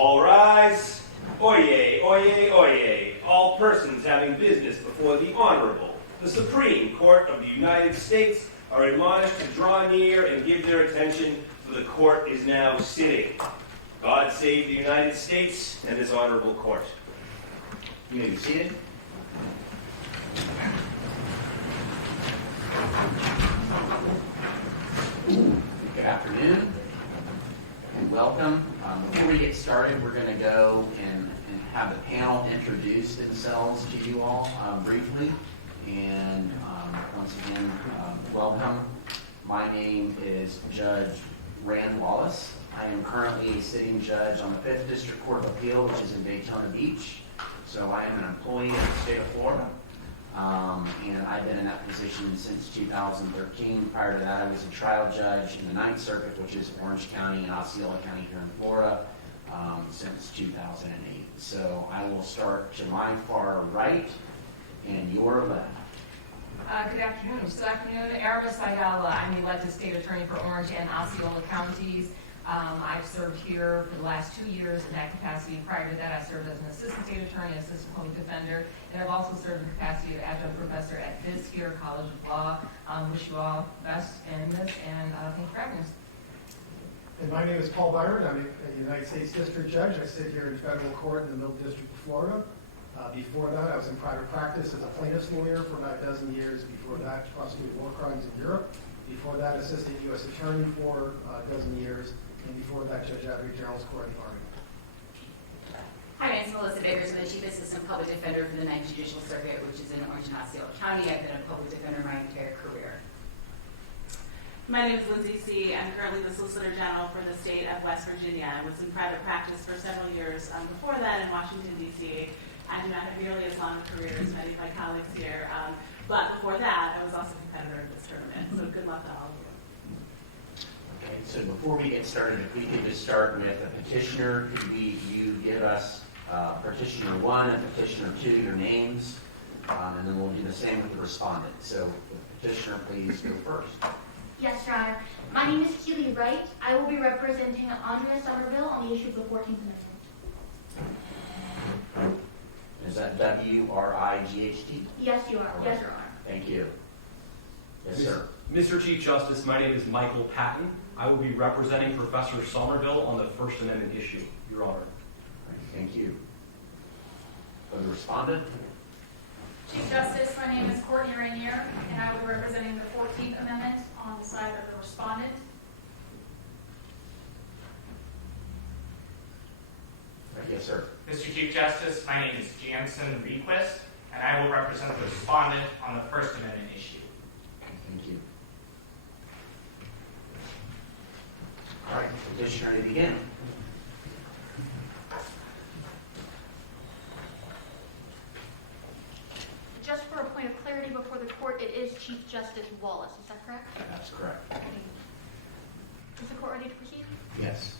All rise. Oyez, oyez, oyez. All persons having business before the Honorable, the Supreme Court of the United States are admonished to draw near and give their attention, for the court is now sitting. God save the United States and this honorable court. You may be seated. Good afternoon and welcome. Before we get started, we're going to go and have the panel introduce themselves to you all briefly. And once again, welcome. My name is Judge Rand Wallace. I am currently a sitting judge on the 5th District Court of Appeal, which is in Daytona Beach. So I am an employee of the state of Florida. And I've been in that position since 2013. Prior to that, I was a trial judge in the 9th Circuit, which is Orange County and Osceola County here in Florida, since 2008. So I will start to my far right and your left. Good afternoon. Aramis Ayala. I'm the elected state attorney for Orange and Osceola counties. I've served here for the last 2 years in that capacity. Prior to that, I served as an assistant state attorney, assistant public defender, and I've also served in the capacity of adjunct professor at this here College of Law. Wish you all the best in this, and thank you for having us. And my name is Paul Byron. I'm a United States District Judge. I sit here in federal court in the Middle District of Florida. Before that, I was in private practice as a plaintiff's lawyer for about a dozen years. Before that, prosecuted war crimes in Europe. Before that, assistant U.S. attorney for a dozen years. And before that, Judge Advocate General's Court in the Army. Hi, my name is Melissa Biggers. I'm the Chief Assistant Public Defender for the 9th Judicial Circuit, which is in Orange and Osceola County. I've been a public defender my entire career. My name is Lindsay C. I'm currently the Solicitor General for the state of West Virginia. I was in private practice for several years before that in Washington, D.C. I do not have nearly as long a career as many of my colleagues here, but before that, I was also a competitor in this tournament. So good luck to all of you. Okay, so before we get started, if we could just start with a petitioner, could you give us petitioner 1 and petitioner 2, your names, and then we'll do the same with the respondent. So petitioner, please go first. Yes, Your Honor. My name is Keeley, Wright. I will be representing Andrea Sommerville on the issue of the 14th Amendment. Is that W-R-I-G-H-T? Yes, you are. Yes, Your Honor. Thank you. Yes, sir. Mr. Chief Justice, my name is Michael Patton. I will be representing Professor Sommerville on the First Amendment issue, Your Honor. Thank you. For the respondent? Chief Justice, my name is Courtney Reanier, and I will be representing the 14th Amendment on the side of the respondent. Yes, sir. Mr. Chief Justice, my name is Jansen Request, and I will represent the respondent on the First Amendment issue. Thank you. All right, petitioner, to begin. Just for a point of clarity before the court, it is Chief Justice Wallace. Is that correct? That's correct. Is the court ready to proceed? Yes.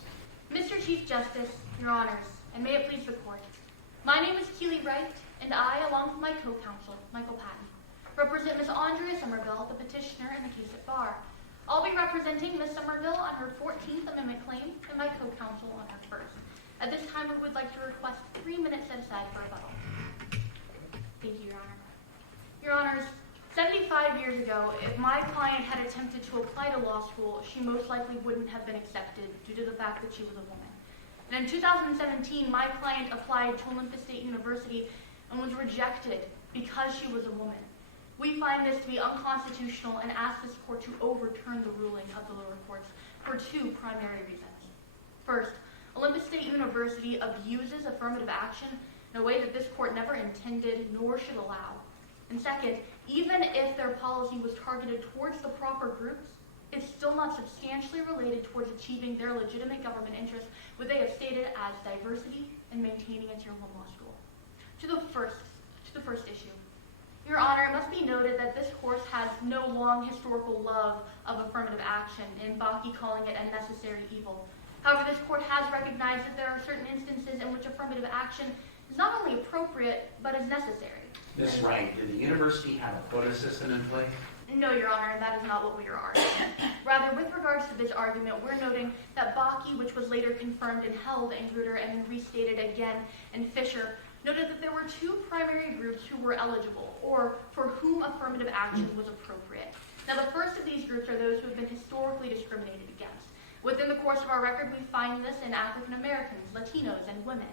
Mr. Chief Justice, Your Honors, and may it please the court. My name is Keeley Wright, and I, along with my co-counsel, Michael Patton, represent Ms. Andrea Sommerville, the petitioner in the case at bar. I'll be representing Ms. Sommerville on her 14th Amendment claim and my co-counsel on her first. At this time, we would like to request 3 minutes set aside for rebuttal. Thank you, Your Honor. Your Honors, 75 years ago, if my client had attempted to apply to law school, she most likely wouldn't have been accepted due to the fact that she was a woman. And in 2017, my client applied to Olympus State University and was rejected because she was a woman. We find this to be unconstitutional and ask this court to overturn the ruling of the lower courts for 2 primary reasons. First, Olympus State University abuses affirmative action in a way that this court never intended nor should allow. And second, even if their policy was targeted towards the proper groups, it's still not substantially related towards achieving their legitimate government interests, what they have stated as diversity and maintaining a tier 1 law school. To the first issue. Your Honor, it must be noted that this course has no long historical love of affirmative action, in Bakke calling it a necessary evil. However, this court has recognized that there are certain instances in which affirmative action is not only appropriate, but is necessary. Ms. Wright, did the university have a quota system in place? No, Your Honor, that is not what we are arguing. Rather, with regards to this argument, we're noting that Bakke, which was later confirmed and held in Grutter and then restated again in Fisher, noted that there were two primary groups who were eligible, or for whom affirmative action was appropriate. Now, the first of these groups are those who have been historically discriminated against. Within the course of our record, we find this in African Americans, Latinos, and women.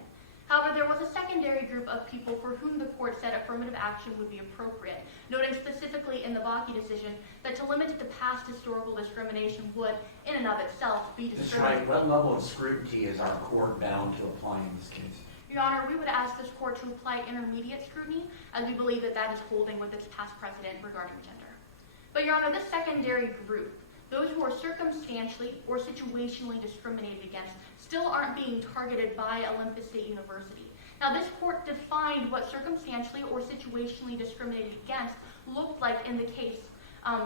However, there was a secondary group of people for whom the court said affirmative action would be appropriate, noting specifically in the Bakke decision that to limit it to past historical discrimination would, in and of itself, be Ms. discriminatory. Wright, what level of scrutiny is our court bound to apply in this case? Your Honor, we would ask this court to apply intermediate scrutiny, as we believe that that is holding with its past precedent regarding gender. But, Your Honor, this secondary group, those who are circumstantially or situationally discriminated against, still aren't being targeted by Olympus State University. Now, this court defined what circumstantially or situationally discriminated against looked like in the case,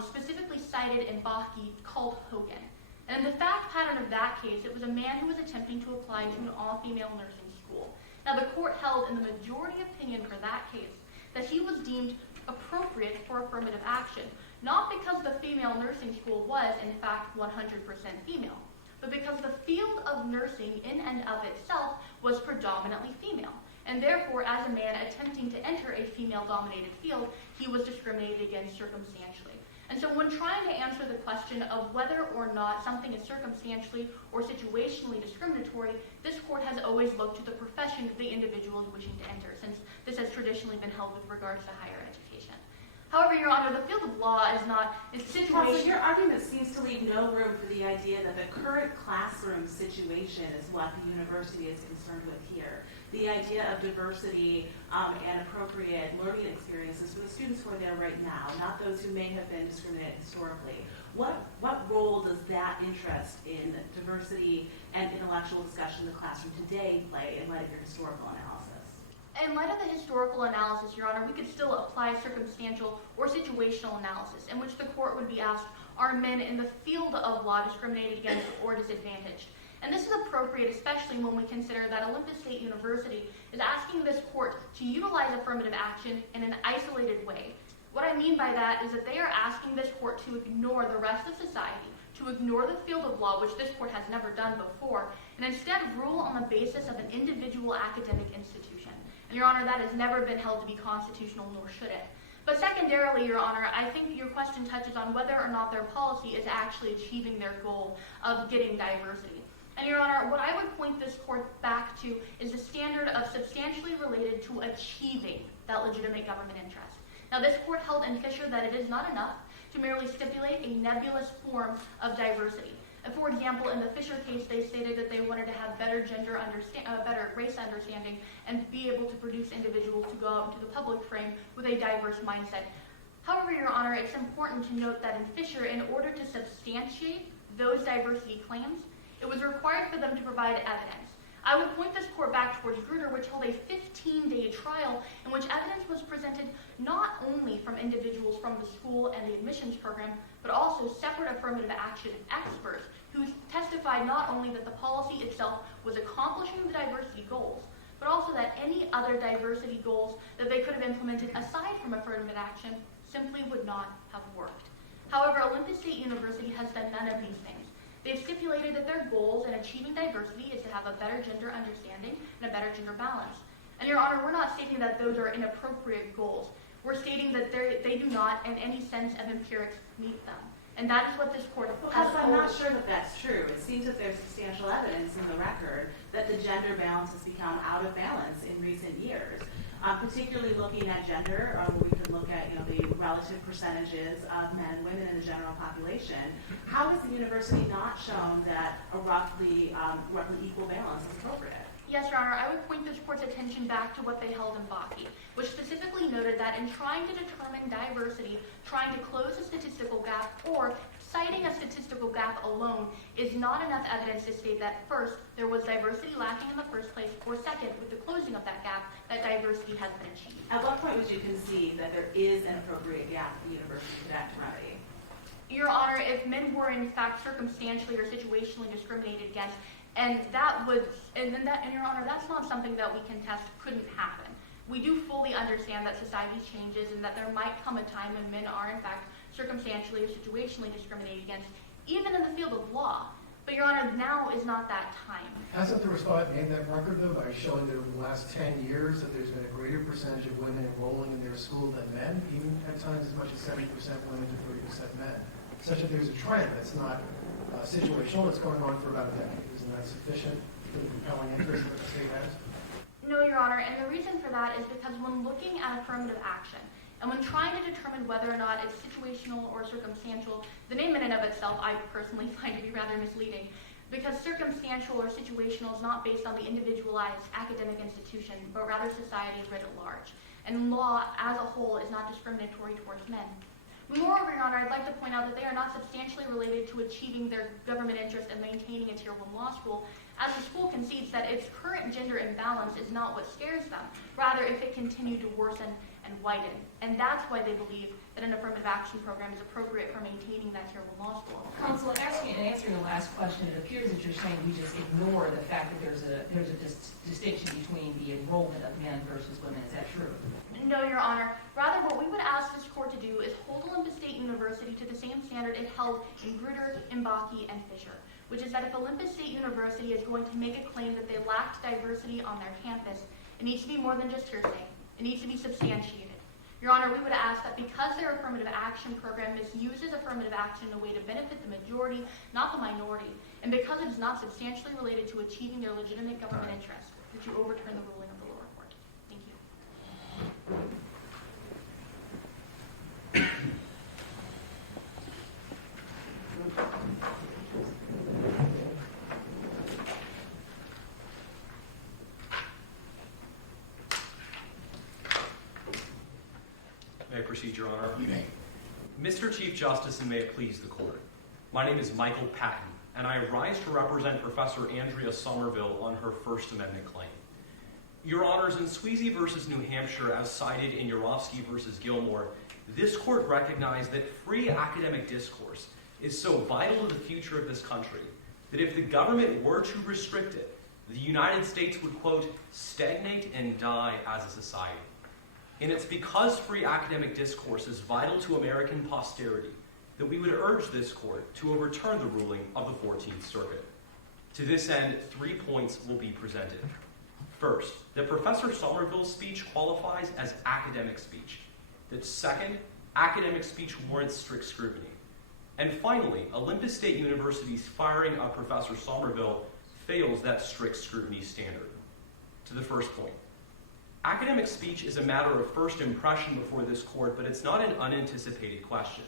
specifically cited in Bakke, called Hogan. And in the fact pattern of that case, it was a man who was attempting to apply to an all-female nursing school. Now, the court held in the majority opinion for that case that he was deemed appropriate for affirmative action, not because the female nursing school was, in fact, 100% female, but because the field of nursing in and of itself was predominantly female. And therefore, as a man attempting to enter a female-dominated field, he was discriminated against circumstantially. And so when trying to answer the question of whether or not something is circumstantially or situationally discriminatory, this court has always looked to the profession that the individual is wishing to enter, since this has traditionally been held with regards to higher education. However, Your Honor, the field of law is not a situation. Counsel, your argument seems to leave no room for the idea that the current classroom situation is what the university is concerned with here. The idea of diversity and appropriate learning experiences for the students who are there right now, not those who may have been discriminated historically. What role does that interest in diversity and intellectual discussion in the classroom today play in light of your historical analysis? In light of the historical analysis, Your Honor, we could still apply circumstantial or situational analysis, in which the court would be asked, are men in the field of law discriminated against or disadvantaged? And this is appropriate, especially when we consider that Olympus State University is asking this court to utilize affirmative action in an isolated way. What I mean by that is that they are asking this court to ignore the rest of society, to ignore the field of law, which this court has never done before, and instead rule on the basis of an individual academic institution. And, Your Honor, that has never been held to be constitutional, nor should it. But secondarily, Your Honor, I think your question touches on whether or not their policy is actually achieving their goal of getting diversity. And, Your Honor, what I would point this court back to is the standard of substantially related to achieving that legitimate government interest. Now, this court held in Fisher that it is not enough to merely stipulate a nebulous form of diversity. For example, in the Fisher case, they stated that they wanted to have better better race understanding and be able to produce individuals to go out into the public frame with a diverse mindset. However, Your Honor, it's important to note that in Fisher, in order to substantiate those diversity claims, it was required for them to provide evidence. I would point this court back towards Grutter, which held a 15-day trial in which evidence was presented not only from individuals from the school and the admissions program, but also separate affirmative action experts who testified not only that the policy itself was accomplishing the diversity goals, but also that any other diversity goals that they could have implemented aside from affirmative action simply would not have worked. However, Olympus State University has done none of these things. They've stipulated that their goals in achieving diversity is to have a better gender understanding and a better gender balance. And, Your Honor, we're not stating that those are inappropriate goals. We're stating that they do not, in any sense of empirics, meet them. And that is what this court has Because I'm not sure that that's true. It seems that there's substantial evidence in the record that the gender balance has become out of balance in recent years. Particularly looking at gender, where we can look at the relative percentages of men and women in the general population. How has the university not shown that a roughly equal balance is appropriate? Yes, Your Honor, I would point this court's attention back to what they held in Bakke, which specifically noted that in trying to determine diversity, trying to close a statistical gap, or citing a statistical gap alone is not enough evidence to state that, first, there was diversity lacking in the first place, or second, with the closing of that gap, that diversity has been achieved. At what point would you concede that there is an appropriate gap the university could act to remedy? Your Honor, if men were in fact circumstantially or situationally discriminated against, and Your Honor, that's not something that we contest couldn't happen. We do fully understand that society changes and that there might come a time when men are in fact circumstantially or situationally discriminated against, even in the field of law. But Your Honor, now is not that time. Hasn't the respondent made that record, though, by showing that over the last 10 years that there's been a greater percentage of women enrolling in their school than men, even at times as much as 70% women to 30% men, such that there's a trend that's not situational, that's going on for about a decade? Isn't that sufficient for the compelling interest that the state has? No, Your Honor, and the reason for that is because when looking at affirmative action, and when trying to determine whether or not it's situational or circumstantial, the name in and of itself I personally find to be rather misleading, because circumstantial or situational is not based on the individualized academic institution, but rather society writ at large. And law as a whole is not discriminatory towards men. Moreover, Your Honor, I'd like to point out that they are not substantially related to achieving their government interest in maintaining a Tier 1 law school, as the school concedes that its current gender imbalance is not what scares them, rather if it continued to worsen and widen. And that's why they believe that an affirmative action program is appropriate for maintaining that Tier 1 law school. Counsel, in answering the last question, it appears that you're saying we just ignore the fact that there's a distinction between the enrollment of men versus women. Is that true? No, Your Honor. Rather, what we would ask this court to do is hold Olympus State University to the same standard it held in Grutter, Mbaki, and Fisher, which is that if Olympus State University is going to make a claim that they lacked diversity on their campus, it needs to be more than just hearsay. It needs to be substantiated. Your Honor, we would ask that because their affirmative action program misuses affirmative action in a way to benefit the majority, not the minority, and because it is not substantially related to achieving their legitimate government interest, that you overturn the ruling of the lower court. Thank you. May I proceed, Your Honor? You may. Mr. Chief Justice, and may it please the Court, my name is Michael Patton, and I rise to represent Professor Andrea Sommerville on her First Amendment claim. Your Honors, in Sweezy v. New Hampshire, as cited in Urofsky v. Gilmore, this Court recognized that free academic discourse is so vital to the future of this country that if the government were to restrict it, the United States would, quote, stagnate and die as a society. And it's because free academic discourse is vital to American posterity that we would urge this court to overturn the ruling of the 14th Circuit. To this end, 3 points will be presented. First, that Professor Sommerville's speech qualifies as academic speech. That second, academic speech warrants strict scrutiny. And finally, Olympus State University's firing of Professor Sommerville fails that strict scrutiny standard. To the first point, academic speech is a matter of first impression before this court, but it's not an unanticipated question.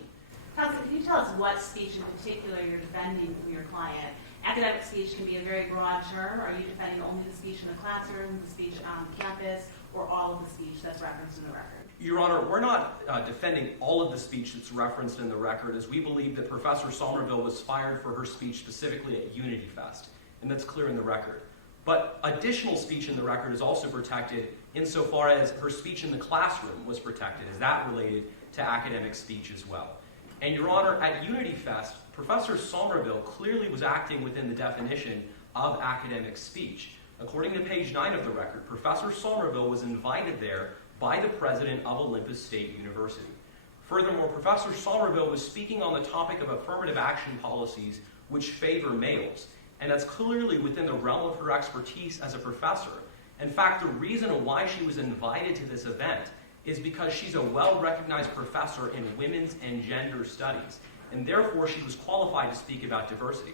Counsel, can you tell us what speech in particular you're defending from your client? Academic speech can be a very broad term. Are you defending only the speech in the classroom, the speech on campus, or all of the speech that's referenced in the record? Your Honor, we're not defending all of the speech that's referenced in the record, as we believe that Professor Sommerville was fired for her speech specifically at Unity Fest, and that's clear in the record. But additional speech in the record is also protected insofar as her speech in the classroom was protected, as that related to academic speech as well. And Your Honor, at Unity Fest, Professor Sommerville clearly was acting within the definition of academic speech. According to page 9 of the record, Professor Sommerville was invited there by the president of Olympus State University. Furthermore, Professor Sommerville was speaking on the topic of affirmative action policies which favor males, and that's clearly within the realm of her expertise as a professor. In fact, the reason why she was invited to this event is because she's a well-recognized professor in women's and gender studies, and therefore she was qualified to speak about diversity.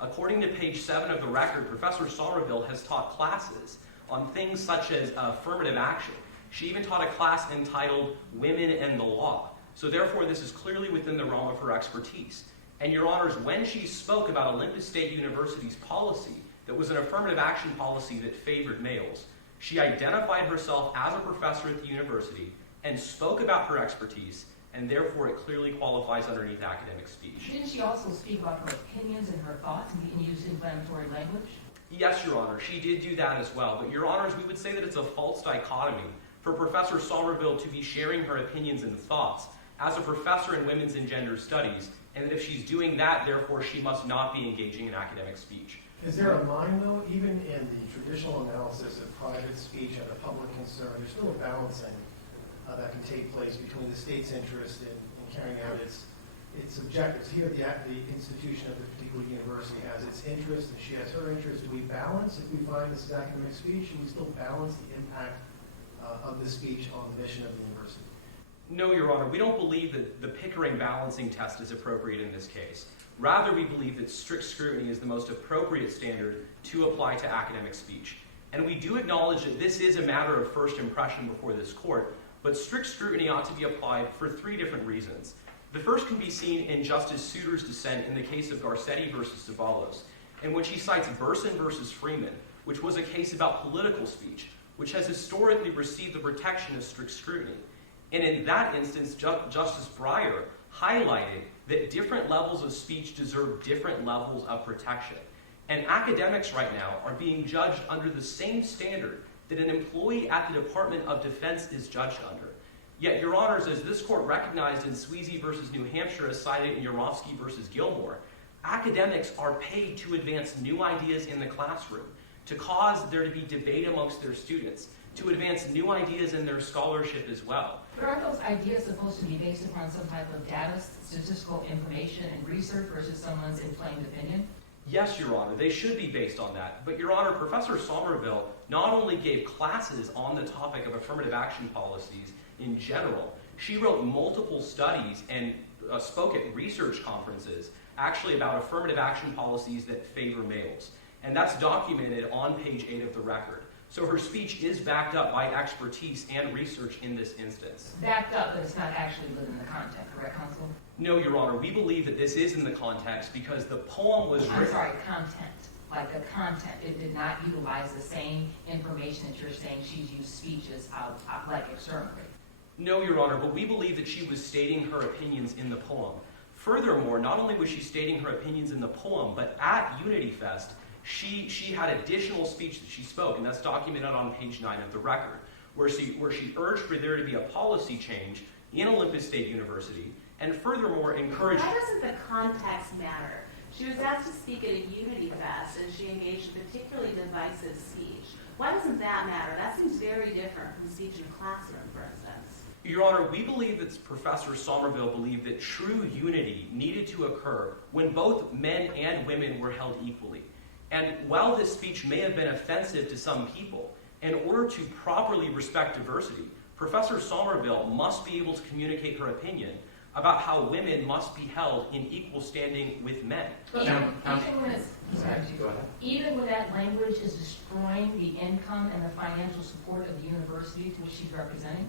According to page 7 of the record, Professor Sommerville has taught classes on things such as affirmative action. She even taught a class entitled Women and the Law. So therefore, this is clearly within the realm of her expertise. And Your Honors, when she spoke about Olympus State University's policy that was an affirmative action policy that favored males, she identified herself as a professor at the university and spoke about her expertise, and therefore it clearly qualifies underneath academic speech. Didn't she also speak about her opinions and her thoughts and use inflammatory language? Yes, Your Honor, she did do that as well. But Your Honors, we would say that it's a false dichotomy for Professor Sommerville to be sharing her opinions and thoughts as a professor in women's and gender studies, and that if she's doing that, therefore she must not be engaging in academic speech. Is there a line, though, even in the traditional analysis of private speech and the public concern, there's still a balancing that can take place between the state's interest in carrying out its objectives. Here, the institution of the particular university has its interest, and she has her interest. Do we balance, if we find this is academic speech, do we still balance the impact of the speech on the mission of the university? No, Your Honor, we don't believe that the Pickering balancing test is appropriate in this case. Rather, we believe that strict scrutiny is the most appropriate standard to apply to academic speech. And we do acknowledge that this is a matter of first impression before this court, but strict scrutiny ought to be applied for three different reasons. The first can be seen in Justice Souter's dissent in the case of Garcetti versus Zabalos, in which he cites Burson versus Freeman, which was a case about political speech, which has historically received the protection of strict scrutiny. And in that instance, Justice Breyer highlighted that different levels of speech deserve different levels of protection. And academics right now are being judged under the same standard that an employee at the Department of Defense is judged under. Yet, Your Honors, as this court recognized in Sweezy versus New Hampshire, as cited in Urofsky versus Gilmore, academics are paid to advance new ideas in the classroom, to cause there to be debate amongst their students, to advance new ideas in their scholarship as well. But aren't those ideas supposed to be based upon some type of data, statistical information, and research versus someone's inflamed opinion? Yes, Your Honor, they should be based on that. But, Your Honor, Professor Sommerville not only gave classes on the topic of affirmative action policies in general, she wrote multiple studies and spoke at research conferences actually about affirmative action policies that favor males. And that's documented on page 8 of the record. So her speech is backed up by expertise and research in this instance. Backed up, but it's not actually within the content, correct, counsel? No, Your Honor, we believe that this is in the context because the poem was written... I'm sorry, content. Like the content. It did not utilize the same information that you're saying she's used speeches of like externally. No, Your Honor, but we believe that she was stating her opinions in the poem. Furthermore, not only was she stating her opinions in the poem, but at Unity Fest, she had additional speech that she spoke, and that's documented on page 9 of the record, where she urged for there to be a policy change in Olympus State University, and furthermore encouraged... Why doesn't the context matter? She was asked to speak at a Unity Fest, and she engaged in particularly divisive speech. Why doesn't that matter? That seems very different from speech in a classroom, for instance. Your Honor, we believe that Professor Sommerville believed that true unity needed to occur when both men and women were held equally. And while this speech may have been offensive to some people, in order to properly respect diversity, Professor Sommerville must be able to communicate her opinion about how women must be held in equal standing with men. Even when that language is destroying the income and the financial support of the university to which she's representing?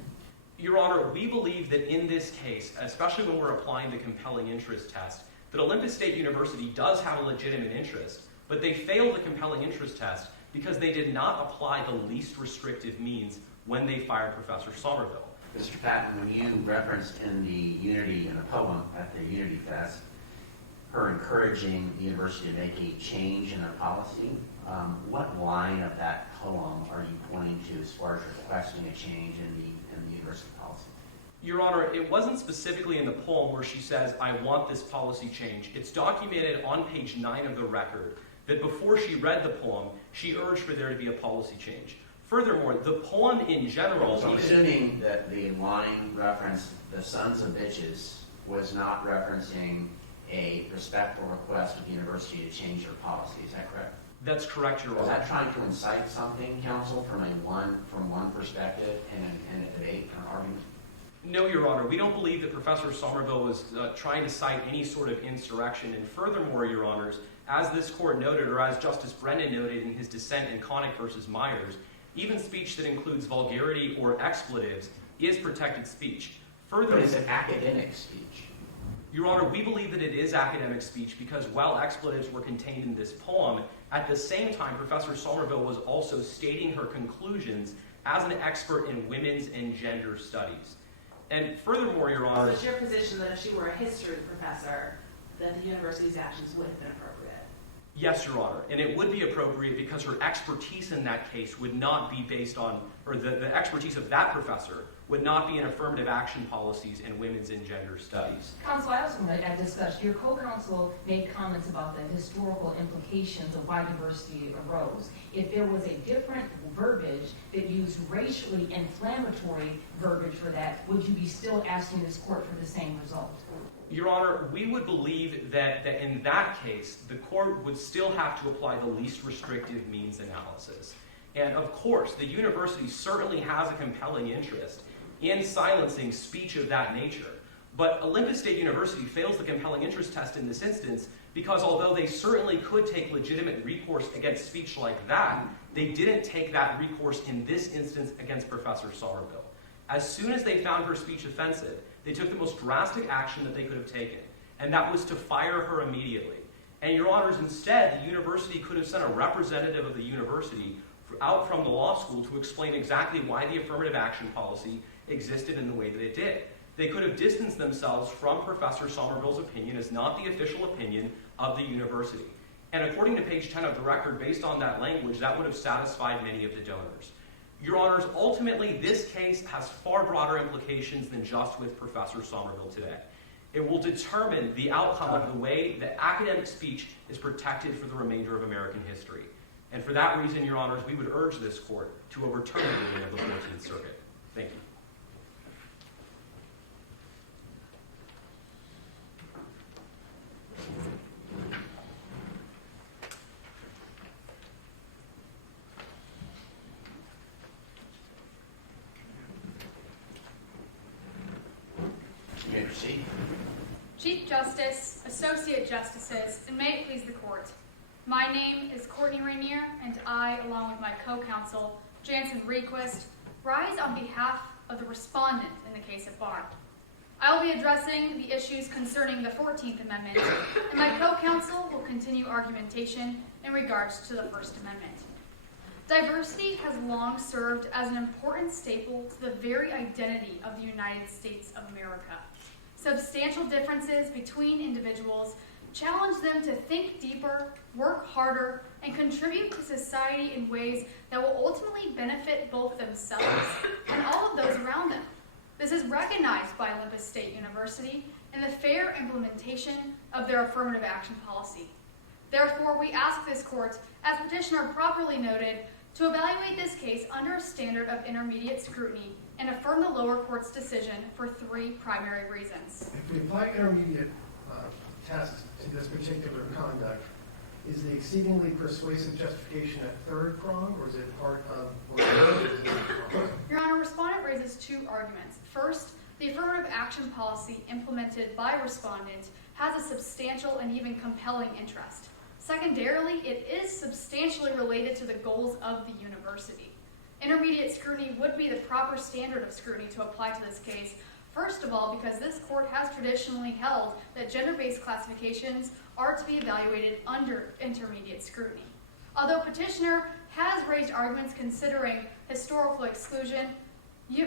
Your Honor, we believe that in this case, especially when we're applying the compelling interest test, that Olympus State University does have a legitimate interest, but they failed the compelling interest test because they did not apply the least restrictive means when they fired Professor Sommerville. Mr. Patton, when you referenced in the poem at the Unity Fest, her encouraging the university to make a change in their policy, what line of that poem are you pointing to as far as requesting a change in the university policy? Your Honor, it wasn't specifically in the poem where she says, I want this policy change. It's documented on page 9 of the record that before she read the poem, she urged for there to be a policy change. Furthermore, the poem in general... So I'm assuming that the line referenced the sons of bitches was not referencing a respectful request of the university to change their policy. Is that correct? That's correct, Your Honor. Was that trying to incite something, counsel, from one perspective in a debate or argument? No, Your Honor. We don't believe that Professor Sommerville was trying to cite any sort of insurrection. And furthermore, Your Honors, as this court noted, or as Justice Brennan noted in his dissent in Connick versus Myers, even speech that includes vulgarity or expletives is protected speech. But is it academic speech? Your Honor, we believe that it is academic speech because while expletives were contained in this poem, at the same time, Professor Sommerville was also stating her conclusions as an expert in women's and gender studies. And furthermore, Your Honor... So it's your position that if she were a history professor, that the university's actions would have been appropriate? Yes, Your Honor, and it would be appropriate because her expertise in that case would not be based on, or the expertise of that professor would not be in affirmative action policies and women's and gender studies. Counsel, I also want to discuss, your co-counsel made comments about the historical implications of why diversity arose. If there was a different verbiage that used racially inflammatory verbiage for that, would you be still asking this court for the same result? Your Honor, we would believe that in that case, the court would still have to apply the least restrictive means analysis. And of course, the university certainly has a compelling interest in silencing speech of that nature. But Olympus State University fails the compelling interest test in this instance because although they certainly could take legitimate recourse against speech like that, they didn't take that recourse in this instance against Professor Sommerville. As soon as they found her speech offensive, they took the most drastic action that they could have taken, and that was to fire her immediately. And Your Honors, instead, the university could have sent a representative of the university out from the law school to explain exactly why the affirmative action policy existed in the way that it did. They could have distanced themselves from Professor Sommerville's opinion as not the official opinion of the university. And according to page 10 of the record, based on that language, that would have satisfied many of the donors. Your Honors, ultimately, this case has far broader implications than just with Professor Sommerville today. It will determine the outcome of the way that academic speech is protected for the remainder of American history. And for that reason, Your Honors, we would urge this court to overturn the ruling of the 14th Circuit. Thank you. You may proceed. Chief Justice, Associate Justices, and may it please the Court. My name is Courtney Reanier, and I, along with my co-counsel, Jansen Request, rise on behalf of the respondent in the case at bar. I will be addressing the issues concerning the 14th Amendment, and my co-counsel will continue argumentation in regards to the First Amendment. Diversity has long served as an important staple to the very identity of the United States of America. Substantial differences between individuals challenge them to think deeper, work harder, and contribute to society in ways that will ultimately benefit both themselves and all of those around them. This is recognized by Olympus State University in the fair implementation of their affirmative action policy. Therefore, we ask this court, as petitioner properly noted, to evaluate this case under a standard of intermediate scrutiny and affirm the lower court's decision for three primary reasons. If we apply intermediate test to this particular conduct, is the exceedingly persuasive justification at third prong, or is it part of what Your Honor, respondent raises two arguments. First, the affirmative action policy implemented by respondent has a substantial and even compelling interest. Secondarily, it is substantially related to the goals of the university. Intermediate scrutiny would be the proper standard of scrutiny to apply to this case. First of all, because this court has traditionally held that gender-based classifications are to be evaluated under intermediate scrutiny. Although petitioner has raised arguments considering historical exclusion,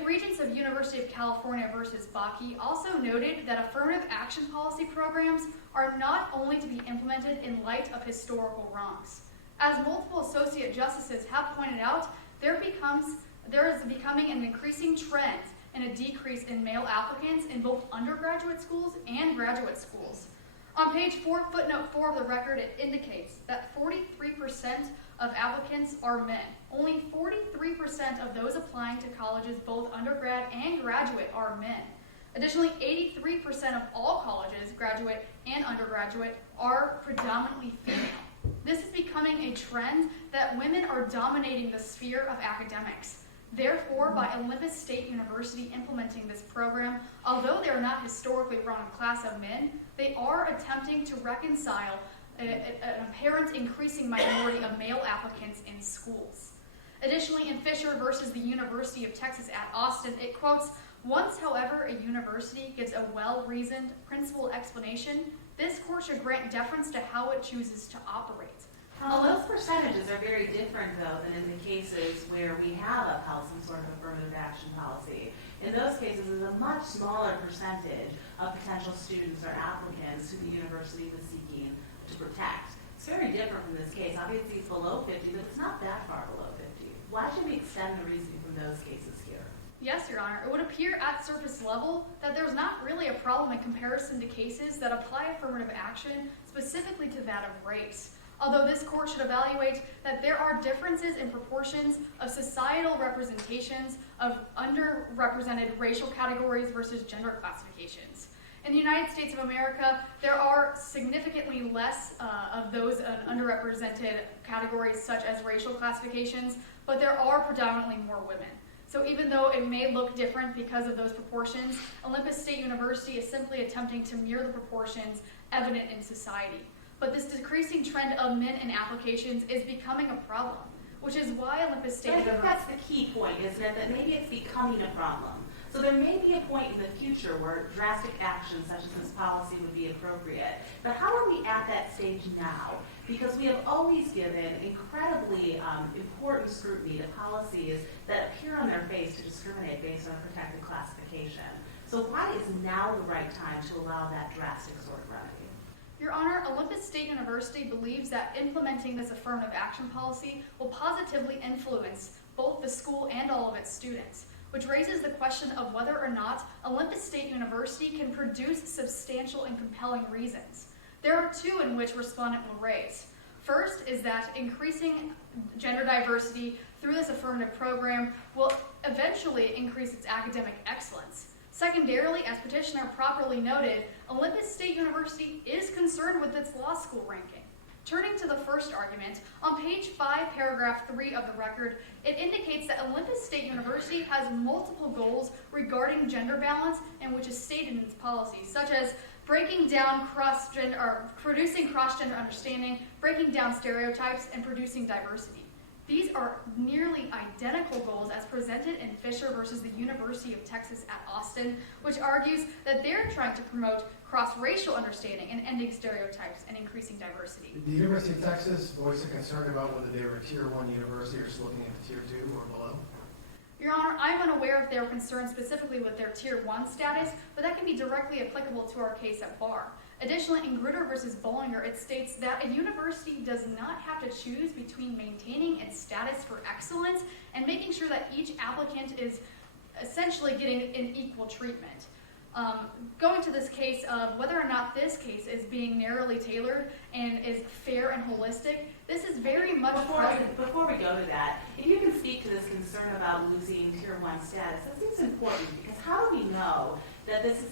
Regents of University of California versus Bakke also noted that affirmative action policy programs are not only to be implemented in light of historical wrongs. As multiple associate justices have pointed out, there is becoming an increasing trend and a decrease in male applicants in both undergraduate schools and graduate schools. On page 4, footnote 4 of the record, it indicates that 43% of applicants are men. Only 43% of those applying to colleges, both undergrad and graduate, are men. Additionally, 83% of all colleges, graduate and undergraduate, are predominantly female. This is becoming a trend that women are dominating the sphere of academics. Therefore, by Olympus State University implementing this program, although they are not historically run class of men, they are attempting to reconcile an apparent increasing minority of male applicants in schools. Additionally, in Fisher versus the University of Texas at Austin, it quotes, "Once, however, a university gives a well-reasoned, principled explanation, this court should grant deference to how it chooses to operate." Well, those percentages are very different, though, than in the cases where we have upheld some sort of affirmative action policy. In those cases, it's a much smaller percentage of potential students or applicants who the university was seeking to protect. It's very different from this case. Obviously, it's below 50, but it's not that far below 50. Why should we extend the reasoning from those cases here? Yes, Your Honor. It would appear at surface level that there's not really a problem in comparison to cases that apply affirmative action specifically to that of race. Although this court should evaluate that there are differences in proportions of societal representations of underrepresented racial categories versus gender classifications. In the United States of America, there are significantly less of those underrepresented categories such as racial classifications, but there are predominantly more women. So even though it may look different because of those proportions, Olympus State University is simply attempting to mirror the proportions evident in society. But this decreasing trend of men in applications is becoming a problem, which is why Olympus State But I think University... that's the key point, isn't it? That maybe it's becoming a problem. So there may be a point in the future where drastic action such as this policy would be appropriate. But how are we at that stage now? Because we have always given incredibly important scrutiny to policies that appear on their face to discriminate based on a protected classification. So why is now the right time to allow that drastic sort of remedy? Your Honor, Olympus State University believes that implementing this affirmative action policy will positively influence both the school and all of its students, which raises the question of whether or not Olympus State University can produce substantial and compelling reasons. There are two in which respondent will raise. First is that increasing gender diversity through this affirmative program will eventually increase its academic excellence. Secondarily, as Petitioner properly noted, Olympus State University is concerned with its law school ranking. Turning to the first argument, on page 5, paragraph 3 of the record, it indicates that Olympus State University has multiple goals regarding gender balance and which is stated in its policies, such as breaking down producing cross-gender understanding, breaking down stereotypes, and producing diversity. These are nearly identical goals as presented in Fisher versus the University of Texas at Austin, which argues that they're trying to promote cross-racial understanding and ending stereotypes and increasing diversity. Did the University of Texas voice a concern about whether they were a Tier 1 university or just looking at Tier 2 or below? Your Honor, I'm unaware if they were concerned specifically with their Tier 1 status, but that can be directly applicable to our case at bar. Additionally, in Grutter versus Bollinger, it states that a university does not have to choose between maintaining its status for excellence and making sure that each applicant is essentially getting an equal treatment. Going to this case of whether or not this case is being narrowly tailored and is fair and holistic, this is very much present. Before we go to that, if you can speak to this concern about losing Tier 1 status, that seems important because how do we know that this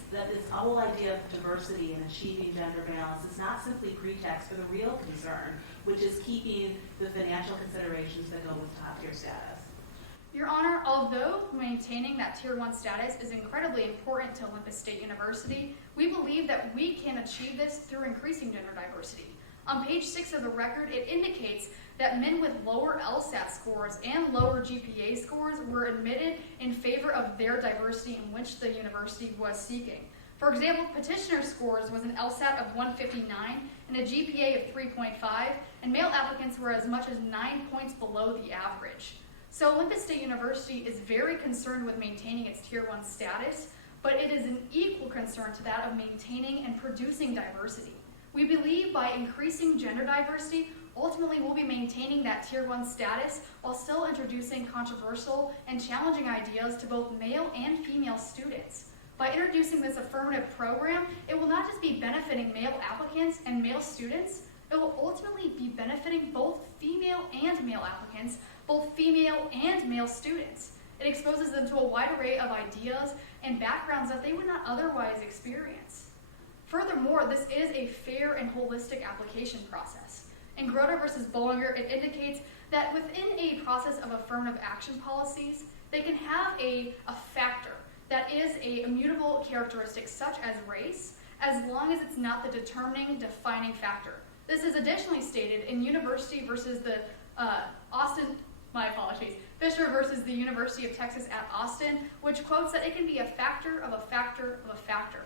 whole idea of diversity and achieving gender balance is not simply pretext for the real concern, which is keeping the financial considerations that go with top-tier status? Your Honor, although maintaining that Tier 1 status is incredibly important to Olympus State University, we believe that we can achieve this through increasing gender diversity. On page 6 of the record, it indicates that men with lower LSAT scores and lower GPA scores were admitted in favor of their diversity in which the university was seeking. For example, Petitioner scores was an LSAT of 159 and a GPA of 3.5, and male applicants were as much as 9 points below the average. So Olympus State University is very concerned with maintaining its Tier 1 status, but it is an equal concern to that of maintaining and producing diversity. We believe by increasing gender diversity, ultimately we'll be maintaining that Tier 1 status while still introducing controversial and challenging ideas to both male and female students. By introducing this affirmative program, it will not just be benefiting male applicants and male students, it will ultimately be benefiting both female and male applicants, both female and male students. It exposes them to a wide array of ideas and backgrounds that they would not otherwise experience. Furthermore, this is a fair and holistic application process. In Grutter versus Bollinger, it indicates that within a process of affirmative action policies, they can have a factor that is a immutable characteristic such as race, as long as it's not the defining factor. This is additionally stated in University versus the Fisher versus the University of Texas at Austin, which quotes that it can be a factor of a factor of a factor.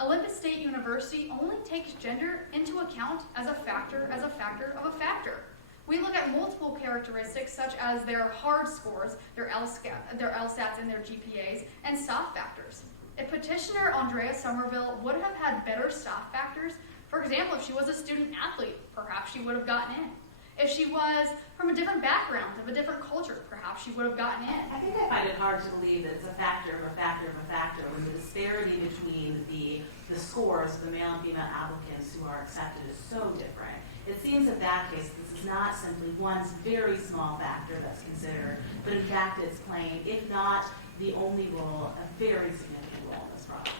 Olympus State University only takes gender into account as a factor of a factor. We look at multiple characteristics such as their hard scores, their LSATs and their GPAs, and soft factors. If Petitioner Andrea Sommerville would have had better soft factors, For example, if she was a student athlete, perhaps she would have gotten in. If she was from a different background, of a different culture, perhaps she would have gotten in. I think I find it hard to believe that it's a factor of a factor of a factor when the disparity between the scores of the male and female applicants who are accepted is so different. It seems in that case this is not simply one very small factor that's considered, but in fact it's playing, if not the only role, a very significant role in this process.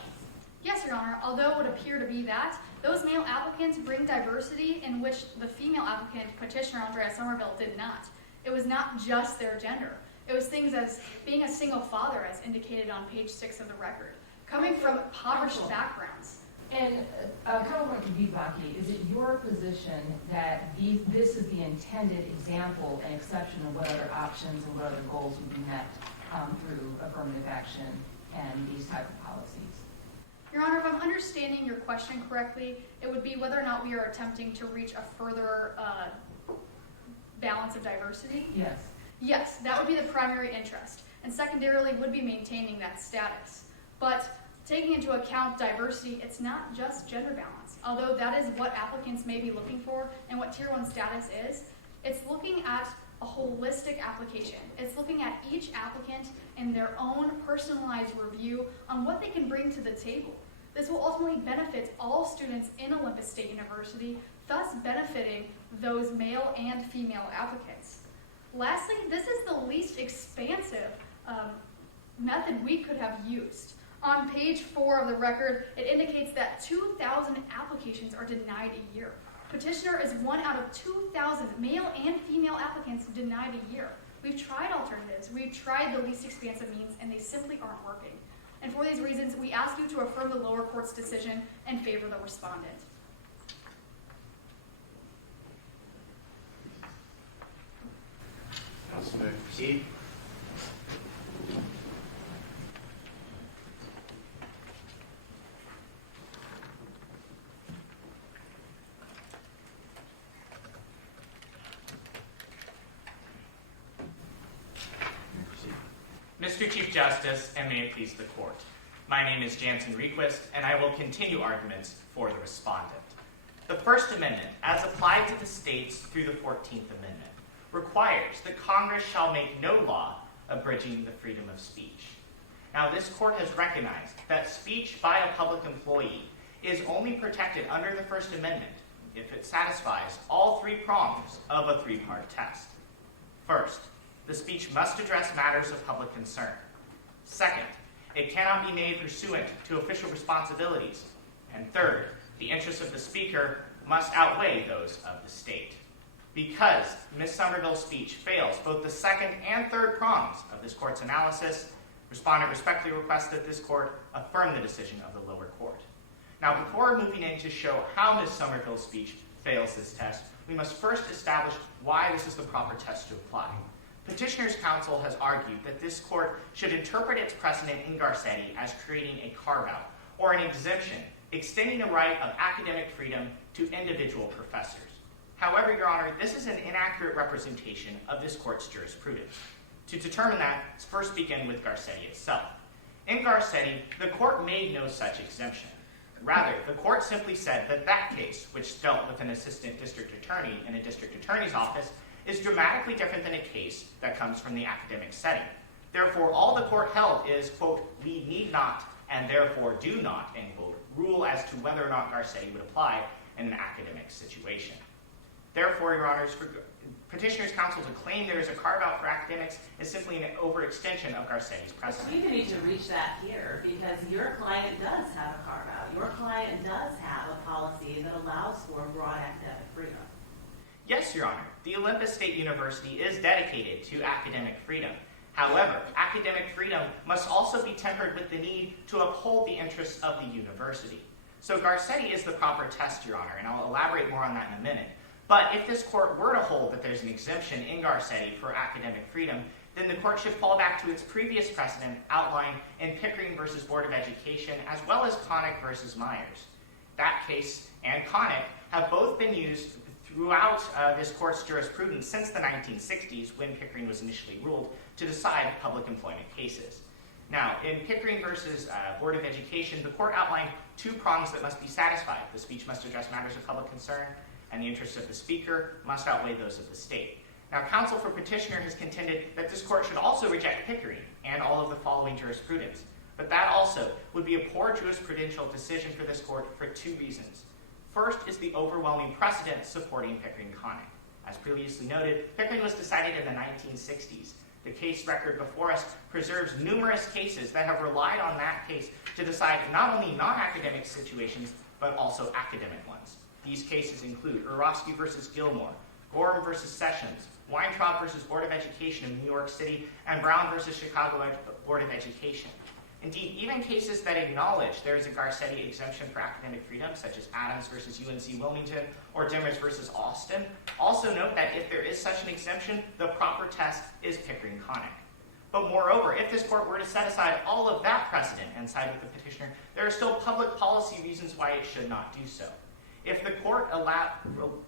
Yes, Your Honor, although it would appear to be that, those male applicants bring diversity in which the female applicant, Petitioner Andrea Sommerville, did not. It was not just their gender. It was things as being a single father, as indicated on page 6 of the record, coming from impoverished backgrounds. And Councilman Kubicki, is it your position that this is the intended example and exception of what other options and what other goals would be met through affirmative action and these type of policies? Your Honor, if I'm understanding your question correctly, it would be whether or not we are attempting to reach a further balance of diversity. Yes. Yes, that would be the primary interest, and secondarily would be maintaining that status. But taking into account diversity, it's not just gender balance. Although that is what applicants may be looking for and what Tier 1 status is, it's looking at a holistic application. It's looking at each applicant and their own personalized review on what they can bring to the table. This will ultimately benefit all students in Olympus State University, thus benefiting those male and female applicants. Lastly, this is the least expansive method we could have used. On page 4 of the record, it indicates that 2,000 applications are denied a year. Petitioner is 1 out of 2,000 male and female applicants denied a year. We've tried alternatives. We've tried the least expansive means, and they simply aren't working. And for these reasons, we ask you to affirm the lower court's decision and favor the respondent. Council may proceed. Mr. Chief Justice, and may it please the court. My name is Jansen Requist, and I will continue arguments for the respondent. The First Amendment, as applied to the states through the 14th Amendment, requires that Congress shall make no law abridging the freedom of speech. Now, this court has recognized that speech by a public employee is only protected under the First Amendment if it satisfies all 3 prongs of a 3-part test. First, the speech must address matters of public concern. Second, it cannot be made pursuant to official responsibilities. And third, the interests of the speaker must outweigh those of the state. Because Ms. Sommerville's speech fails both the second and third prongs of this court's analysis, respondent respectfully requests that this court affirm the decision of the lower court. Now, before moving in to show how Ms. Sommerville's speech fails this test, we must first establish why this is the proper test to apply. Petitioner's counsel has argued that this court should interpret its precedent in Garcetti as creating a carve-out or an exemption, extending the right of academic freedom to individual professors. However, Your Honor, this is an inaccurate representation of this court's jurisprudence. To determine that, let's first begin with Garcetti itself. In Garcetti, the court made no such exemption. Rather, the court simply said that that case, which dealt with an assistant district attorney in a district attorney's office, is dramatically different than a case that comes from the academic setting. Therefore, all the court held is, quote, we need not, and therefore do not, end quote, rule as to whether or not Garcetti would apply in an academic situation. Therefore, Your Honors, for Petitioner's counsel to claim there is a carve-out for academics is simply an overextension of Garcetti's precedent. You need to reach that here because your client does have a carve-out. Your client does have a policy that allows for broad academic freedom. Yes, Your Honor. The Olympus State University is dedicated to academic freedom. However, academic freedom must also be tempered with the need to uphold the interests of the university. So Garcetti is the proper test, Your Honor, and I'll elaborate more on that in a minute. But if this court were to hold that there's an exemption in Garcetti for academic freedom, then the court should fall back to its previous precedent outlined in Pickering v. Board of Education, as well as Connick v. Myers. That case and Connick have both been used throughout this court's jurisprudence since the 1960s, when Pickering was initially ruled, to decide public employment cases. Now, in Pickering versus Board of Education, the court outlined 2 prongs that must be satisfied. The speech must address matters of public concern, and the interests of the speaker must outweigh those of the state. Now, counsel for Petitioner has contended that this court should also reject Pickering and all of the following jurisprudence. But that also would be a poor jurisprudential decision for this court for 2 reasons. First is the overwhelming precedent supporting Pickering-Connick. As previously noted, Pickering was decided in the 1960s. The case record before us preserves numerous cases that have relied on that case to decide not only non-academic situations, but also academic ones. These cases include Urofsky versus Gilmore, Gorham versus Sessions, Weintraub versus Board of Education of New York City, and Brown versus Chicago Board of Education. Indeed, even cases that acknowledge there is a Garcetti exemption for academic freedom, such as Adams versus UNC Wilmington or Dimmers versus Austin, also note that if there is such an exemption, the proper test is Pickering-Connick. But moreover, if this court were to set aside all of that precedent and side with the petitioner, there are still public policy reasons why it should not do so. If the court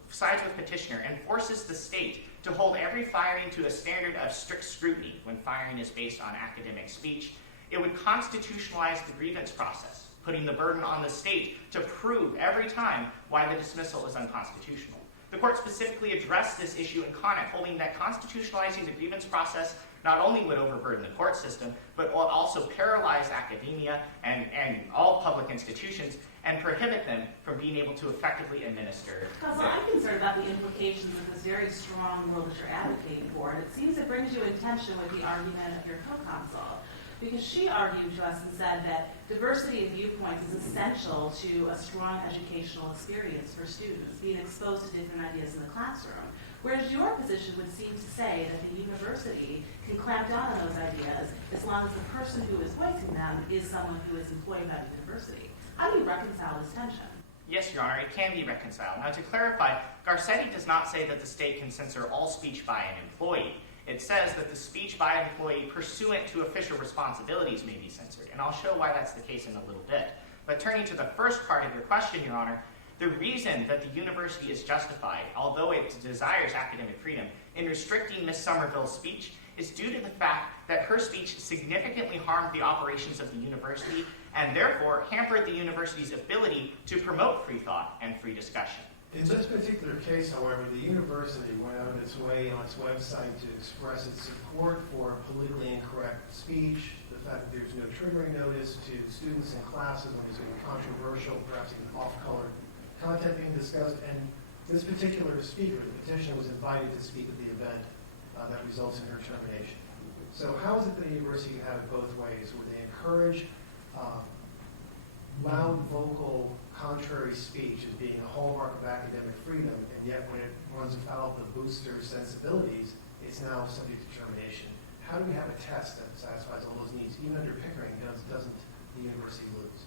sides with petitioner and forces the state to hold every firing to a standard of strict scrutiny when firing is based on academic speech, it would constitutionalize the grievance process, putting the burden on the state to prove every time why the dismissal is unconstitutional. The court specifically addressed this issue in Connick, holding that constitutionalizing the grievance process not only would overburden the court system, but will also paralyze academia and all public institutions and prohibit them from being able to effectively administer. Counsel, I'm concerned about the implications of this very strong rule that you're advocating for, and it seems it brings you in tension with the argument of your co-counsel. Because she argued to us and said that diversity of viewpoints is essential to a strong educational experience for students, being exposed to different ideas in the classroom. Whereas your position would seem to say that the university can clamp down on those ideas as long as the person who is voicing them is someone who is employed by the university. How do you reconcile this tension? Yes, Your Honor, it can be reconciled. Now, to clarify, Garcetti does not say that the state can censor all speech by an employee. It says that the speech by an employee pursuant to official responsibilities may be censored, and I'll show why that's the case in a little bit. But turning to the first part of your question, Your Honor, the reason that the university is justified, although it desires academic freedom, in restricting Ms. Sommerville's speech is due to the fact that her speech significantly harmed the operations of the university and therefore hampered the university's ability to promote free thought and free discussion. In this particular case, however, the university went out of its way on its website to express its support for politically incorrect speech, the fact that there's no triggering notice to students in classes when there's any controversial, perhaps even off-color content being discussed, and this particular speaker, the petitioner, was invited to speak at the event that results in her termination. So how is it that the university can have it both ways? Would they encourage loud, vocal, contrary speech as being a hallmark of academic freedom, and yet when it runs afoul of the booster's sensibilities, it's now subject to termination? How do we have a test that satisfies all those needs? Even under Pickering, doesn't the university lose?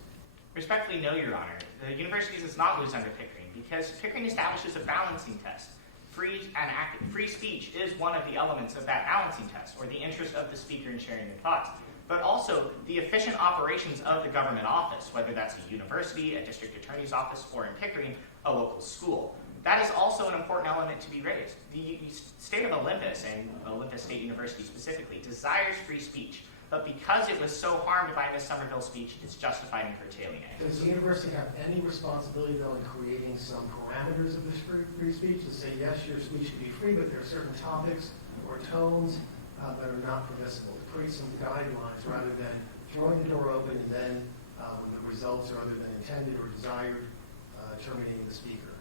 Respectfully, no, Your Honor. The university does not lose under Pickering because Pickering establishes a balancing test. Free speech is one of the elements of that balancing test, or the interest of the speaker in sharing their thoughts, but also the efficient operations of the government office, whether that's a university, a district attorney's office, or in Pickering, a local school. That is also an important element to be raised. The state of Olympus, and Olympus State University specifically, desires free speech, but because it was so harmed by Ms. Sommerville's speech, it's justified in curtailing it. Does the university have any responsibility, though, in creating some parameters of this free speech to say, yes, your speech should be free, but there are certain topics or tones that are not permissible, to create some guidelines rather than throwing the door open and then, when the results are other than intended or desired, terminating the speaker?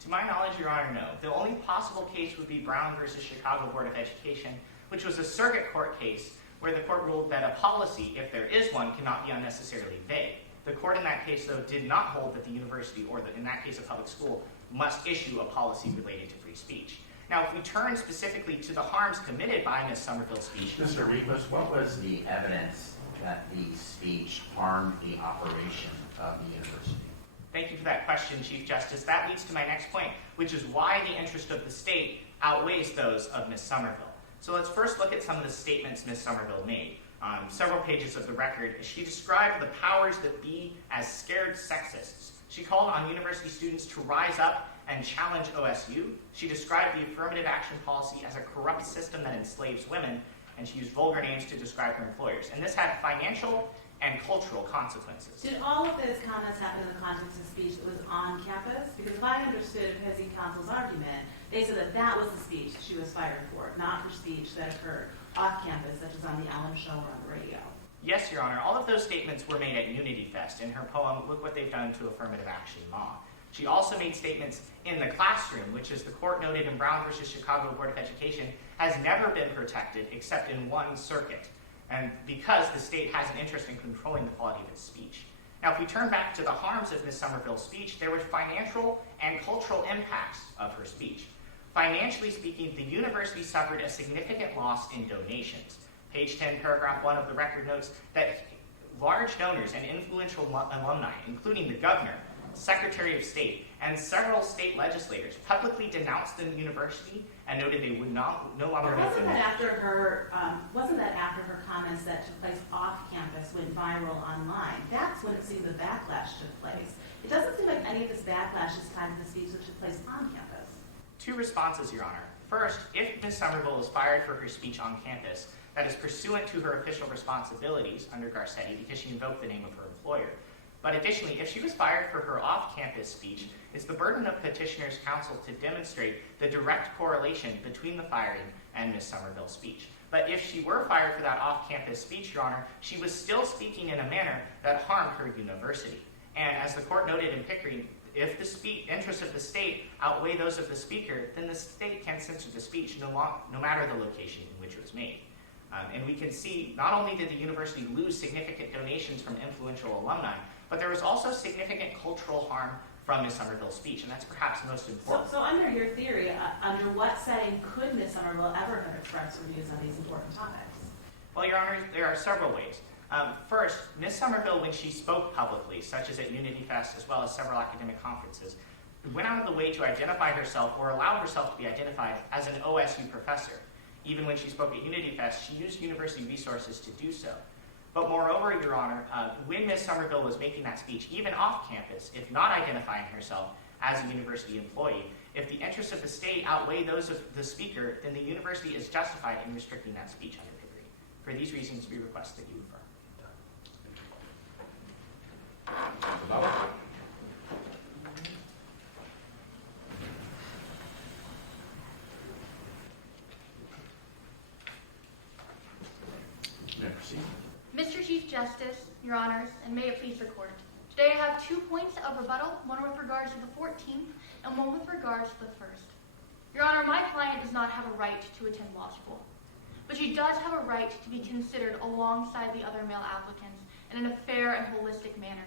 To my knowledge, Your Honor, no. The only possible case would be Brown versus Chicago Board of Education, which was a circuit court case where the court ruled that a policy, if there is one, cannot be unnecessarily vague. The court in that case, though, did not hold that the university, or in that case a public school, must issue a policy related to free speech. Now, if we turn specifically to the harms committed by Ms. Sommerville's speech... Mr. Request, what was the evidence that the speech harmed the operation of the university? Thank you for that question, Chief Justice. That leads to my next point, which is why the interest of the state outweighs those of Ms. Sommerville. So let's first look at some of the statements Ms. Sommerville made. On several pages of the record, she described the powers that be as scared sexists. She called on university students to rise up and challenge OSU. She described the affirmative action policy as a corrupt system that enslaves women. and she used vulgar names to describe her employers. And this had financial and cultural consequences. Did all of those comments happen in the context of speech that was on campus? Because if I understood opposing counsel's argument, they said that that was the speech she was fired for, not for speech that occurred off campus, such as on the Ellen show or on the radio. Yes, Your Honor. All of those statements were made at Unity Fest in her poem, Look What They've Done to Affirmative Action Law. She also made statements in the classroom, which, as the court noted in Brown v. Chicago Board of Education, has never been protected except in one circuit, and because the state has an interest in controlling the quality of its speech. Now, if we turn back to the harms of Ms. Sommerville's speech, there were financial and cultural impacts of her speech. Financially speaking, the university suffered a significant loss in donations. Page 10, paragraph 1 of the record notes that large donors and influential alumni, including the governor, Secretary of State, and several state legislators publicly denounced the university and noted they would no longer make Wasn't that after her comments that took place off campus went viral online? That's when it seemed the backlash took place. It doesn't seem like any of this backlash is tied to the speech that took place on campus. Two responses, Your Honor. First, if Ms. Sommerville is fired for her speech on campus, that is pursuant to her official responsibilities under Garcetti because she invoked the name of her employer. But additionally, if she was fired for her off-campus speech, it's the burden of Petitioner's counsel to demonstrate the direct correlation between the firing and Ms. Sommerville's speech. But if she were fired for that off-campus speech, Your Honor, she was still speaking in a manner that harmed her university. And as the court noted in Pickering, if the interests of the state outweigh those of the speaker, then the state can censor the speech no matter the location in which it was made. And we can see not only did the university lose significant donations from influential alumni, but there was also significant cultural harm from Ms. Sommerville's speech, and that's perhaps most important. So under your theory, under what setting could Ms. Sommerville ever have expressed her views on these important topics? Well, Your Honor, there are several ways. First, Ms. Sommerville, when she spoke publicly, such as at Unity Fest as well as several academic conferences, went out of the way to identify herself or allowed herself to be identified as an OSU professor. Even when she spoke at Unity Fest, she used university resources to do so. But moreover, Your Honor, when Ms. Sommerville was making that speech, even off campus, if not identifying herself as a university employee, if the interests of the state outweigh those of the speaker, then the university is justified in restricting that speech under Pickering. For these reasons, we request that you affirm. Mr. Chief Justice, Your Honors, and may it please the Court. Today I have 2 points of rebuttal, one with regards to the 14th and one with regards to the 1st. Your Honor, my client does not have a right to attend law school, but she does have a right to be considered alongside the other male applicants and in a fair and holistic manner.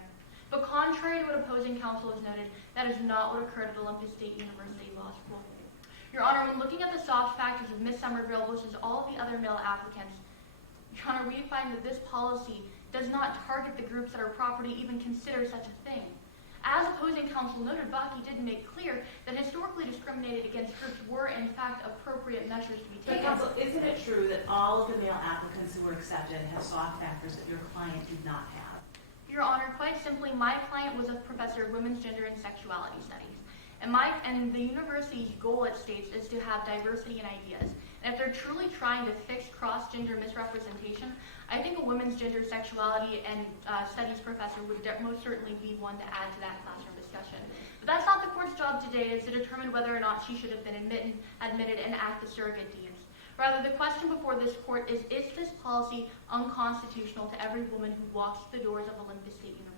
But contrary to what opposing counsel has noted, that is not what occurred at Olympus State University Law School. Your Honor, when looking at the soft factors of Ms. Sommerville versus all of the other male applicants, Your Honor, we find that this policy does not target the groups that are proper to even consider such a thing. As opposing counsel noted, Bakke did make clear that historically discriminated against groups were in fact appropriate measures to be taken. But counsel, isn't it true that all of the male applicants who were accepted have soft factors that your client did not have? Your Honor, quite simply, my client was a professor of women's gender and sexuality studies. And the university's goal, it states, is to have diversity in ideas. And if they're truly trying to fix cross-gender misrepresentation, I think a women's gender, sexuality, and studies professor would most certainly be one to add to that classroom discussion. But that's not the court's job today, is to determine whether or not she should have been admitted and act the surrogate deans. Rather, the question before this court is this policy unconstitutional to every woman who walks through the doors of Olympus State University?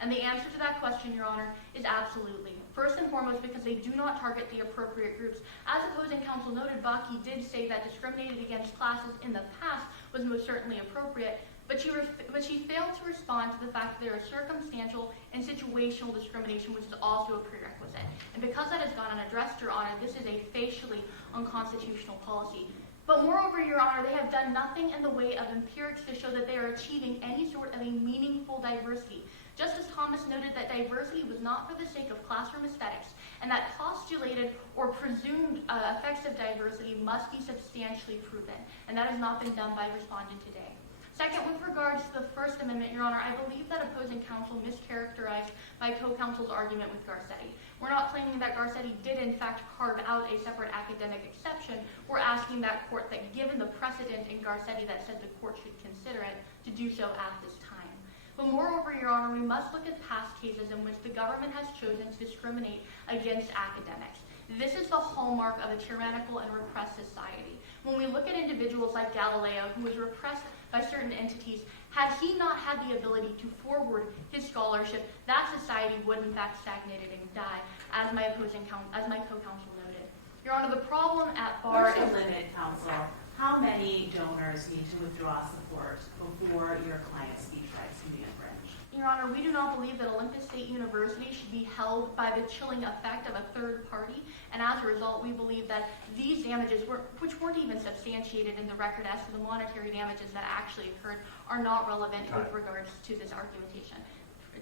And the answer to that question, Your Honor, is absolutely. First and foremost, because they do not target the appropriate groups. As opposing counsel noted, Bakke did say that discriminated against classes in the past was most certainly appropriate, but she failed to respond to the fact that there is circumstantial and situational discrimination, which is also a prerequisite. And because that has gone unaddressed, Your Honor, this is a facially unconstitutional policy. But moreover, Your Honor, they have done nothing in the way of empirics to show that they are achieving any sort of a meaningful diversity. Justice Thomas noted that diversity was not for the sake of classroom aesthetics, and that postulated or presumed effects of diversity must be substantially proven, and that has not been done by Respondent today. Second, with regards to the First Amendment, Your Honor, I believe that opposing counsel mischaracterized my co-counsel's argument with Garcetti. We're not claiming that Garcetti did in fact carve out a separate academic exception. We're asking that court that given the precedent in Garcetti that said the court should consider it, to do so at this time. But moreover, Your Honor, we must look at past cases in which the government has chosen to discriminate against academics. This is the hallmark of a tyrannical and repressed society. When we look at individuals like Galileo, who was repressed by certain entities, had he not had the ability to forward his scholarship, that society would in fact stagnate and die, as my co-counsel noted. Your Honor, the problem at bar Where's is... the limit, counsel? How many donors need to withdraw support before your client's speech rights can be infringed? Your Honor, we do not believe that Olympus State University should be held by the chilling effect of a third party, and as a result, we believe that these damages, which weren't even substantiated in the record as to the monetary damages that actually occurred, are not relevant with regards to this argumentation.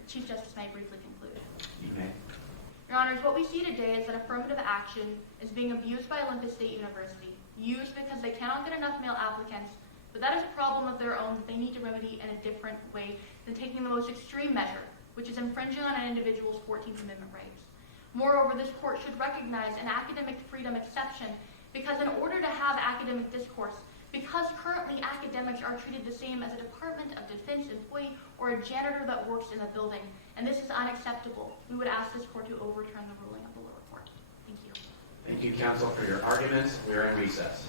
Chief Justice, may I briefly conclude? You may. Your Honors, what we see today is that affirmative action is being abused by Olympus State University, used because they cannot get enough male applicants, but that is a problem of their own that they need to remedy in a different way than taking the most extreme measure, which is infringing on an individual's 14th Amendment rights. Moreover, this court should recognize an academic freedom exception because in order to have academic discourse, because currently academics are treated the same as a Department of Defense employee or a janitor that works in a building, and this is unacceptable, we would ask this court to overturn the ruling of the lower court. Thank you. Thank you, counsel, for your arguments. We are in recess.